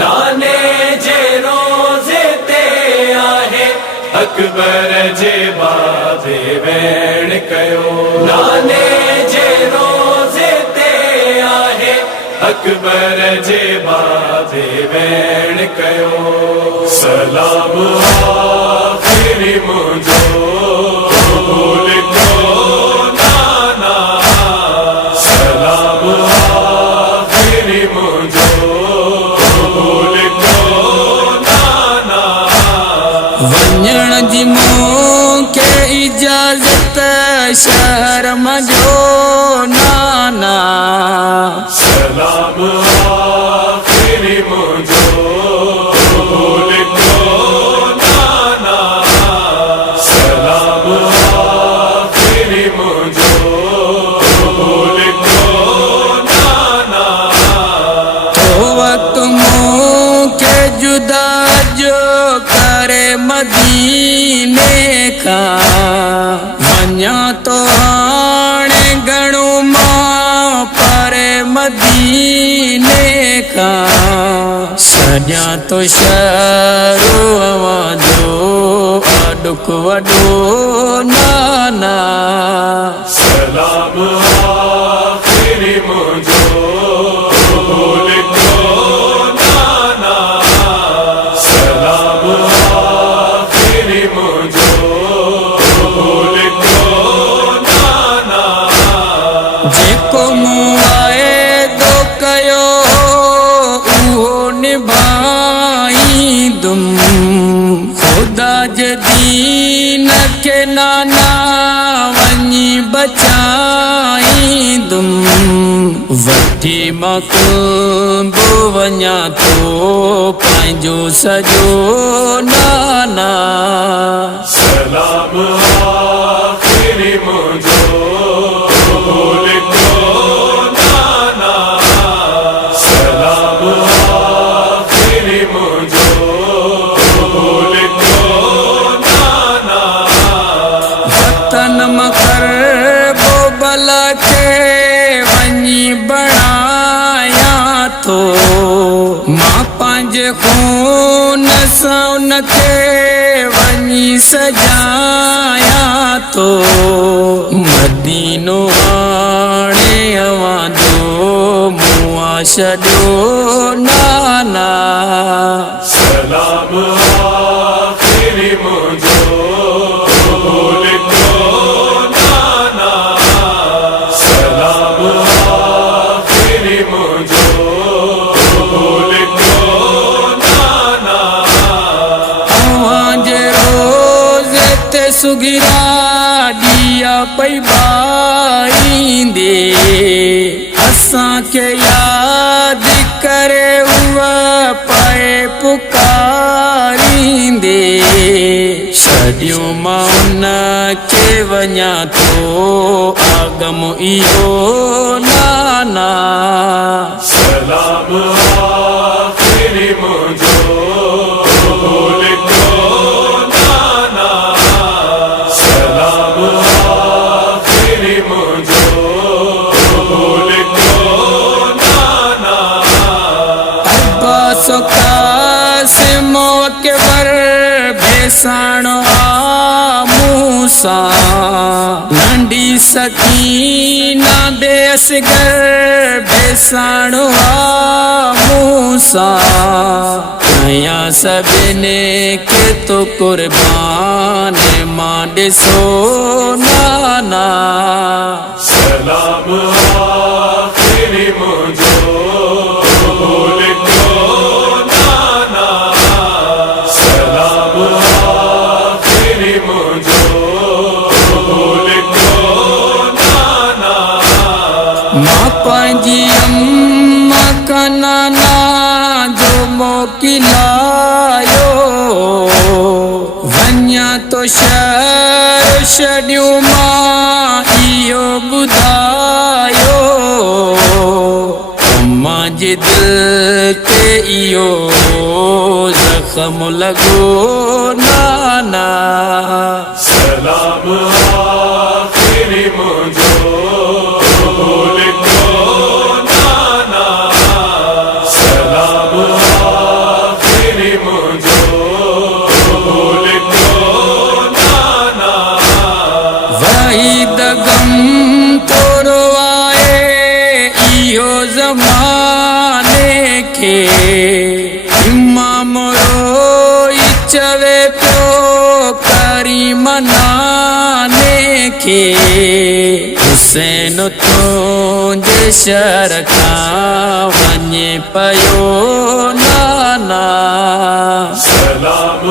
नाने जे रोज़े ते आहे अकबर जे बाबे वेण कयो। नाने जे रोज़े ते आहे अकबर जे बाबे वेण कयो। सलाम आखिरी मुंहिंजो भूल को नाना। सलाम आखिरी मुंहिंजो भूल को नाना। वञण जी मूंखे इजाज़त शर्म जो नाना। सलाम आखिरी मुंहिंजो भूल को नाना। सलाम आखिरी मुंहिंजो भूल को नाना। तो वक्त मूंखे जुदा जो करे मदीने खां। वञा तो हाणे घणो मां परे मदीने खां। सॼा तो शहरो अवांजो अॾुक वॾो नाना। सलाम आखिरी मुंहिंजो भूल को नाना। सलाम आखिरी मुंहिंजो भूल को नाना। जेको मूं वाइदो कयो उहो निभाईंदुमि। ख़ुदा जे दीन खे नाना वञी बचाईंदुमि। वठी मक़ब वञा थो पंहिंजो सॼो नाना। सलाम आखिरी मुंहिंजो भूल को नाना। सलाम आखिरी मुंहिंजो भूल को नाना। वतन मकर बोबल खे वञी बणाया थो। मां पंहिंजे खून सां उनखे वञी सजाया थो। मदीनो हाणे अवांजो मुआ छॾियो नाना। सलाम आखिरी मुंहिंजो भूल को नाना। सलाम आखिरी मुंहिंजो भूल को नाना। अवांजे रोज़े ते सुगिरा ॾिया पई ॿारींदे। असांखे यादि करे उहा पए पुकारींदे। सॼो मां उनखे वञा थो आगम इहो नाना। सलाम आखिरी मुंहिंजो भूल को नाना। सलाम आखिरी मुंहिंजो भूल को नाना। अब्बास क़ासिम अकबर बेसाणो आ मूंसां। नंढी सकीना बेअसगर बेसाणो आ मूंसां। कयां सभिनी खे तो क़ुर्बान मां ॾिसो नाना। सलाम आखिरी मुंहिंजो भूल को नाना। सलाम आखिरी मुंहिंजो भूल को नाना। मां पंहिंजी अम्मा खां नाना जो मोकिलायो। वञा तो शहर छॾियूं मां इहो ॿुधायो। अम्मा जे दिल ते इहो ज़ख़्म लॻो नाना। सलाम आखिरी मुंहिंजो भूल को नाना। सलाम चवे प्यो करीम नाने खे हुसैन तुंहिंजे शहर खां वञे पियो नाना सलाम